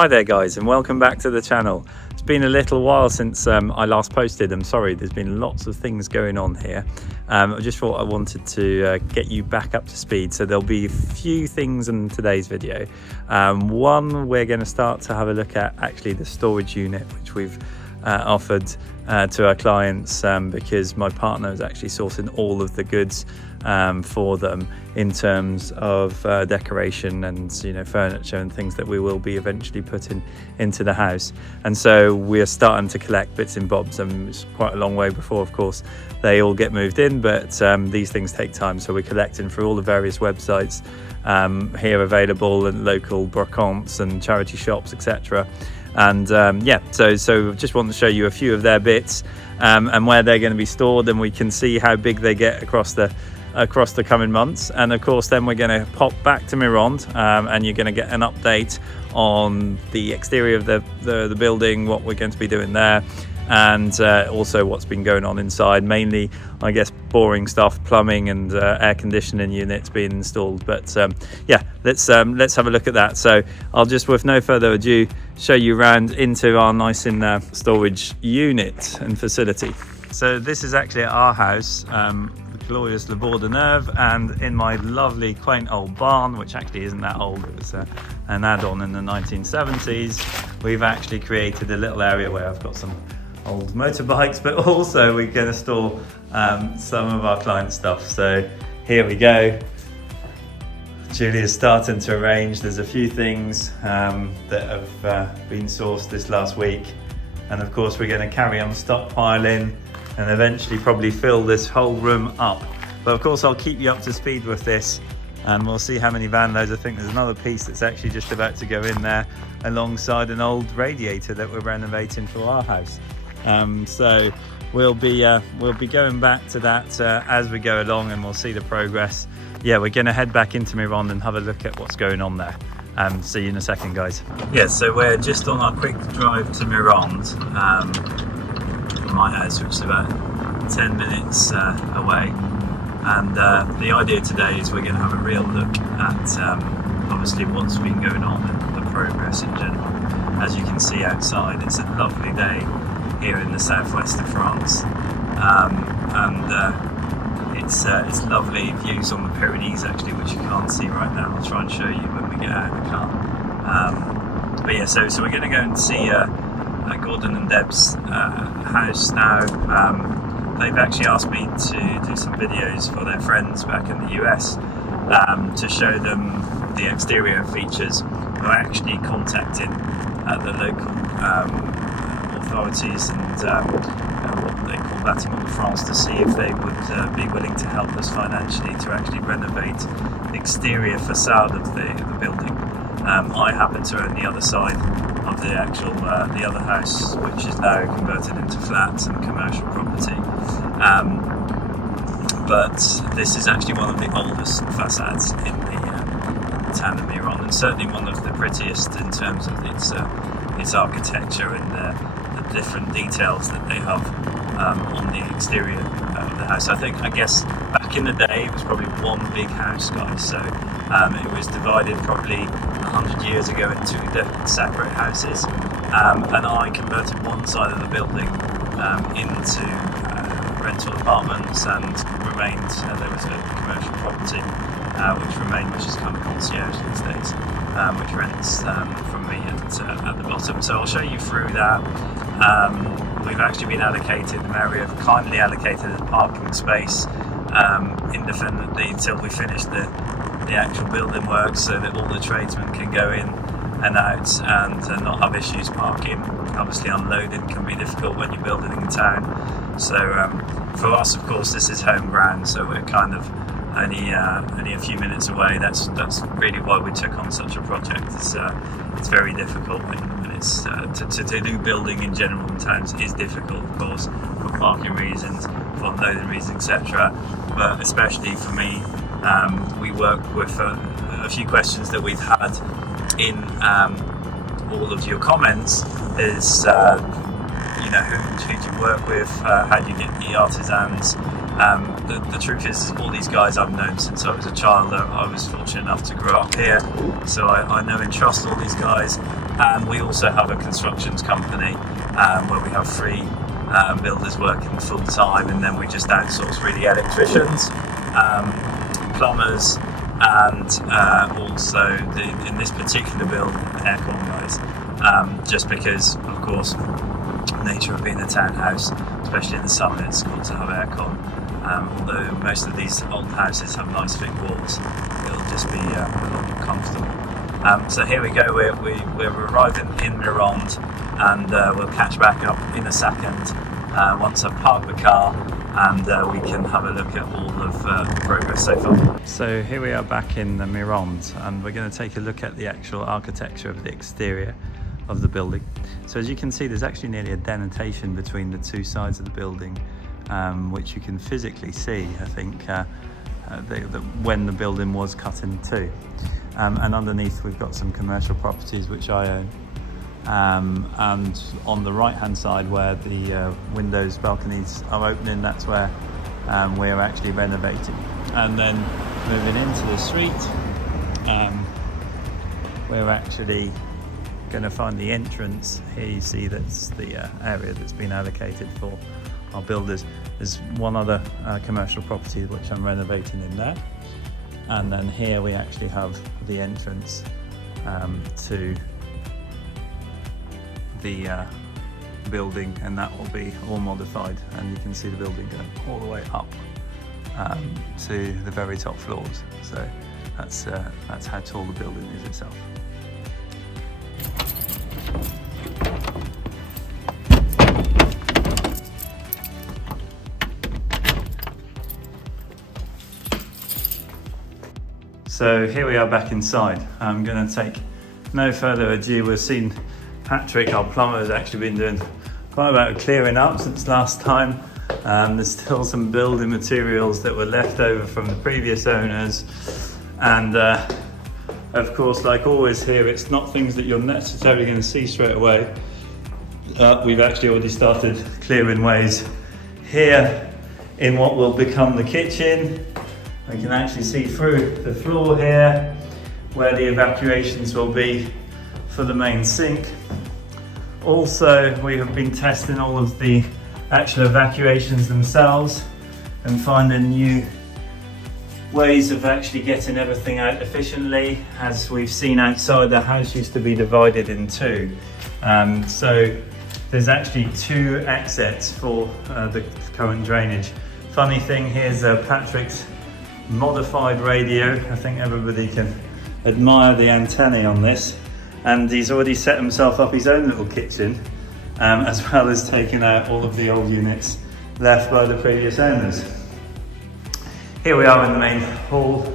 Hi there guys, and welcome back to the channel. It's been a little while since I last posted. I'm sorry, there's been lots of things going on here. I just thought I wanted to get you back up to speed, so there'll be a few things in today's video. One, we're going to start to have a look at actually the storage unit which we've offered to our clients, because my partner is actually sourcing all of the goods for them in terms of decoration and furniture and things that we will be eventually putting into the house. And so we're starting to collect bits and bobs, and it's quite a long way before of course they all get moved in, but these things take time, so we're collecting through all the various websites here available, and local brocantes and charity shops, etc. And so just want to show you a few of their bits and where they're going to be stored, and we can see how big they get across the coming months. And of course then we're going to pop back to Mirande, and you're going to get an update on the exterior of the building, what we're going to be doing there, and also what's been going on inside, mainly I guess boring stuff, plumbing and air conditioning units being installed. But let's have a look at that. So I'll just, with no further ado, show you around into our nice storage unit and facility. So this is actually at our house, the glorious Le Bourg de Neuve, and in my lovely quaint old barn, which actually isn't that old, it was an add-on in the 1970s. We've actually created a little area where I've got some old motorbikes, but also we're going to store some of our client stuff. So here we go. Julia's starting to arrange. There's a few things that have been sourced this last week, and of course we're going to carry on stockpiling and eventually probably fill this whole room up. But of course I'll keep you up to speed with this, and we'll see how many van loads. I think there's another piece that's actually just about to go in there alongside an old radiator that we're renovating for our house. So we'll be going back to that as we go along, and we'll see the progress. Yeah, we're going to head back into Mirande and have a look at what's going on there. See you in a second, guys. Yeah, so we're just on our quick drive to Mirande from my house, which is about 10 minutes away. And the idea today is we're going to have a real look at obviously what's been going on and the progress in general. As you can see outside, it's a lovely day here in the southwest of France, it's lovely views on the Pyrenees actually, which you can't see right now. I'll try and show you when we get out of the car. But yeah, so we're going to go and see Gordon and Deb's house now. They've actually asked me to do some videos for their friends back in the US to show them the exterior features. We're actually contacting the local authorities and what they call Bâtiment de France to see if they would be willing to help us financially to actually renovate the exterior facade of the building. I happen to own the other side of the actual the other house, which is now converted into flats and commercial property. But this is actually one of the oldest facades in the town of Mirande, and certainly one of the prettiest in terms of its architecture and the different details that they have on the exterior of the house. I guess back in the day it was probably one big house, guys, so it was divided probably 100 years ago into separate houses, and I converted one side of the building into rental apartments, and remained there was a commercial property which remained, which is kind of concierge these days, which rents from me at the bottom. So I'll show you through that. We've actually been allocated, the Mairie have kindly allocated a parking space independently until we finish the actual building work, so that all the tradesmen can go in and out and not have issues parking. Obviously unloading can be difficult when you're building in town. So for us, of course, this is home ground, so we're kind of only a few minutes away. That's really why we took on such a project. It's very difficult, and it's to do building in general in towns is difficult, of course, for parking reasons, for loading reasons, etc. But especially for me, we work with a few questions that we've had in all of your comments is who do you work with, how do you get the artisans. The truth is, all these guys I've known since I was a child. I was fortunate enough to grow up here, so I know and trust all these guys. And we also have a constructions company where we have 3 builders working full time, and then we just outsource really electricians, plumbers, and also in this particular build, aircon guys. Just because, of course, the nature of being a townhouse, especially in the summer, it's good to have aircon. Although most of these old houses have nice thick walls, it'll just be a lot more comfortable. So here we go, we're arriving in Mirande, and we'll catch back up in a second once I've parked the car, and we can have a look at all of the progress so far. So here we are back in Mirande, and we're going to take a look at the actual architecture of the exterior of the building. So as you can see, there's actually nearly a denotation between the 2 sides of the building, which you can physically see, I think, when the building was cut in 2. And underneath we've got some commercial properties which I own. And on the right hand side where the windows, balconies are opening, that's where we're actually renovating. And then moving into the street, we're actually going to find the entrance. Here you see that's the area that's been allocated for our builders. There's one other commercial property which I'm renovating in there. And then here we actually have the entrance to the building, and that will be all modified, and you can see the building going all the way up to the very top floors. So that's how tall the building is itself. So here we are back inside. I'm going to take no further ado. We've seen Patrick, our plumber, has actually been doing quite a bit of clearing up since last time. There's still some building materials that were left over from the previous owners, and of course, like always here, it's not things that you're necessarily going to see straight away. We've actually already started clearing ways here in what will become the kitchen. We can actually see through the floor here where the evacuations will be for the main sink. Also, we have been testing all of the actual evacuations themselves and finding new ways of actually getting everything out efficiently. As we've seen outside, the house used to be divided in 2. So there's actually 2 exits for the current drainage. Funny thing, here's Patrick's modified radio. I think everybody can admire the antennae on this, and he's already set himself up his own little kitchen, as well as taking out all of the old units left by the previous owners. Here we are in the main hall,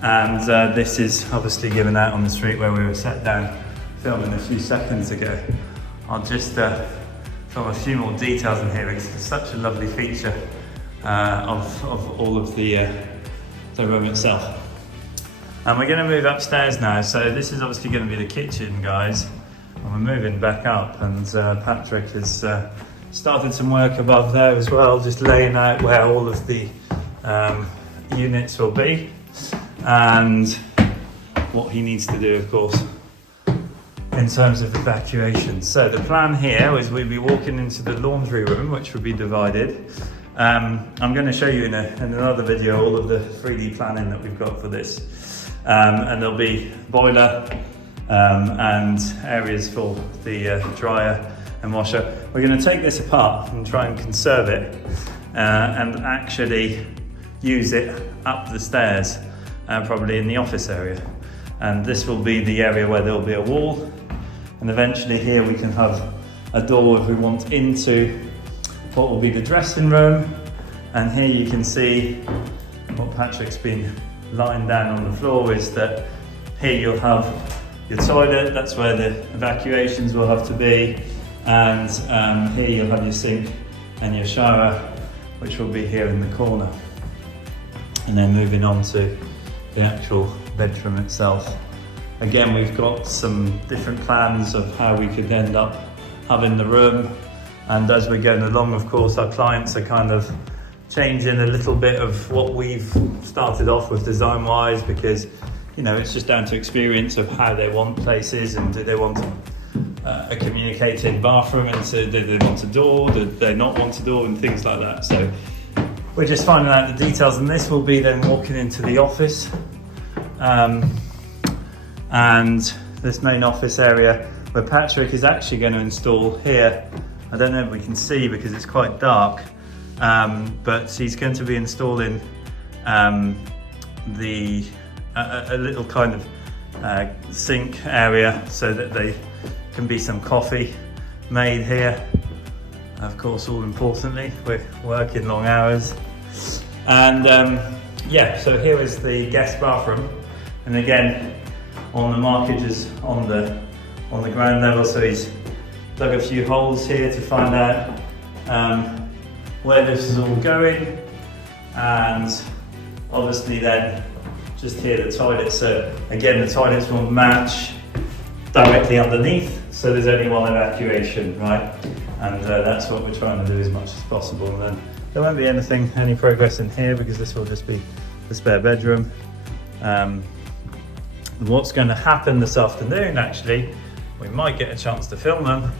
and this is obviously given out on the street where we were sat down filming a few seconds ago. I'll just film a few more details in here. It's such a lovely feature of all of the room itself. And we're going to move upstairs now. So this is obviously going to be the kitchen, guys. And we're moving back up, and Patrick has started some work above there as well, just laying out where all of the units will be and what he needs to do, of course, in terms of evacuation. So the plan here is we'll be walking into the laundry room, which will be divided. I'm going to show you in another video all of the 3D planning that we've got for this, and there'll be boiler and areas for the dryer and washer. We're going to take this apart and try and conserve it and actually use it up the stairs, probably in the office area, and this will be the area where there'll be a wall, and eventually here we can have a door if we want into what will be the dressing room. And here you can see what Patrick's been lying down on the floor is that here you'll have your toilet, that's where the evacuations will have to be, and here you'll have your sink and your shower, which will be here in the corner. And then moving on to the actual bedroom itself. Again, we've got some different plans of how we could end up having the room. And as we're going along, of course, our clients are kind of changing a little bit of what we've started off with design-wise, because you know, it's just down to experience of how they want places, and do they want a communicated bathroom, and so do they want a door, do they not want a door, and things like that. So we're just finding out the details, and this will be then walking into the office, and this main office area where Patrick is actually going to install here. I don't know if we can see because it's quite dark, but he's going to be installing a little kind of sink area so that they can be some coffee made here. Of course, all importantly, we're working long hours. And yeah, so here is the guest bathroom. And again, on the markers on the ground level, so he's dug a few holes here to find out where this is all going. And obviously then just here the toilets. So again, the toilets will match directly underneath, so there's only one evacuation, right? And that's what we're trying to do as much as possible. And then there won't be any progress in here because this will just be the spare bedroom. What's going to happen this afternoon, actually, we might get a chance to film them,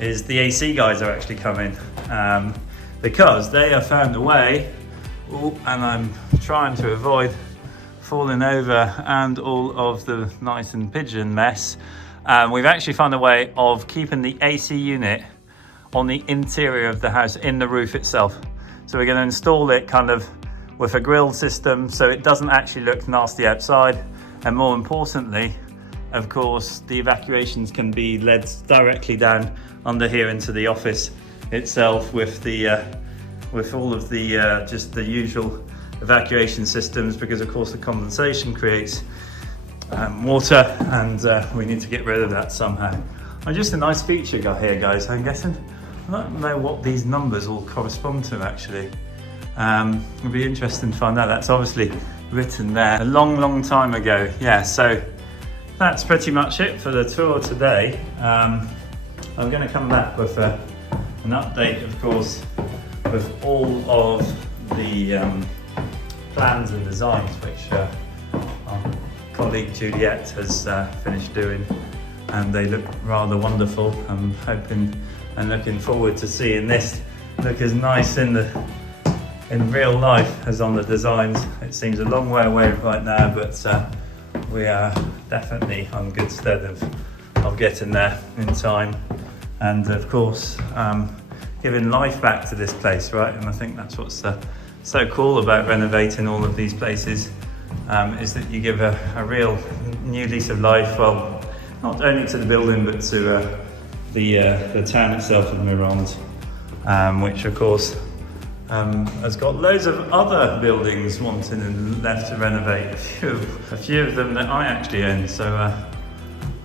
is the AC guys are actually coming, because they have found a way, and I'm trying to avoid falling over and all of the mice and pigeon mess. We've actually found a way of keeping the AC unit on the interior of the house, in the roof itself. So we're going to install it kind of with a grille system so it doesn't actually look nasty outside, and more importantly, of course, the evacuations can be led directly down under here into the office itself with the with all of the just the usual evacuation systems, because of course the condensation creates water, and we need to get rid of that somehow. And just a nice feature got here, guys. I'm guessing, I don't know what these numbers all correspond to actually. It'll be interesting to find out. That's obviously written there a long time ago. Yeah, so that's pretty much it for the tour today. I'm going to come back with an update, of course, with all of the plans and designs which our colleague Juliet has finished doing, and they look rather wonderful. I'm hoping and looking forward to seeing this look as nice in real life as on the designs. It seems a long way away right now, but we are definitely on good stead of getting there in time, and of course giving life back to this place, right? And I think that's what's so cool about renovating all of these places, is that you give a real new lease of life, well, not only to the building but to the town itself of Mirande, which of course has got loads of other buildings wanting and left to renovate, a few of them that I actually own, so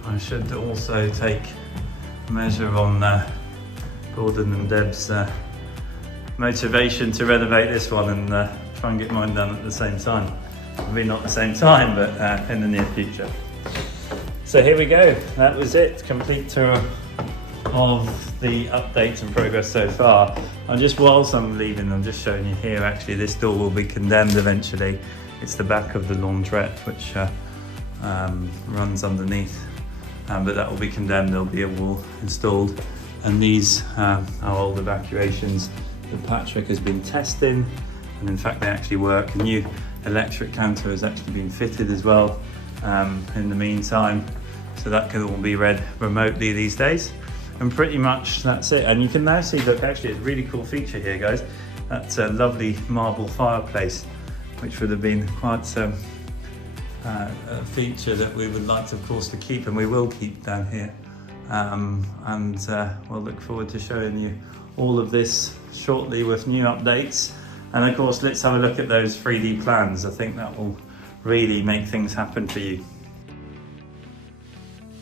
I should also take measure on Gordon and Deb's motivation to renovate this one, and try and get mine done at the same time. Maybe not the same time, but in the near future. So here we go, that was it, complete tour of the updates and progress so far. Whilst I'm leaving, I'm just showing you here, actually this door will be condemned eventually. It's the back of the laundrette which runs underneath, but that will be condemned. There'll be a wall installed, and these are old evacuations that Patrick has been testing, and in fact they actually work. A new electric counter has actually been fitted as well in the meantime, so that can all be read remotely these days. And pretty much that's it. And you can now see, look, actually it's a really cool feature here, guys. That's a lovely marble fireplace, which would have been quite a feature that we would like, of course, to keep, and we will keep down here. And we'll look forward to showing you all of this shortly with new updates. And of course, let's have a look at those 3D plans. I think that will really make things happen for you.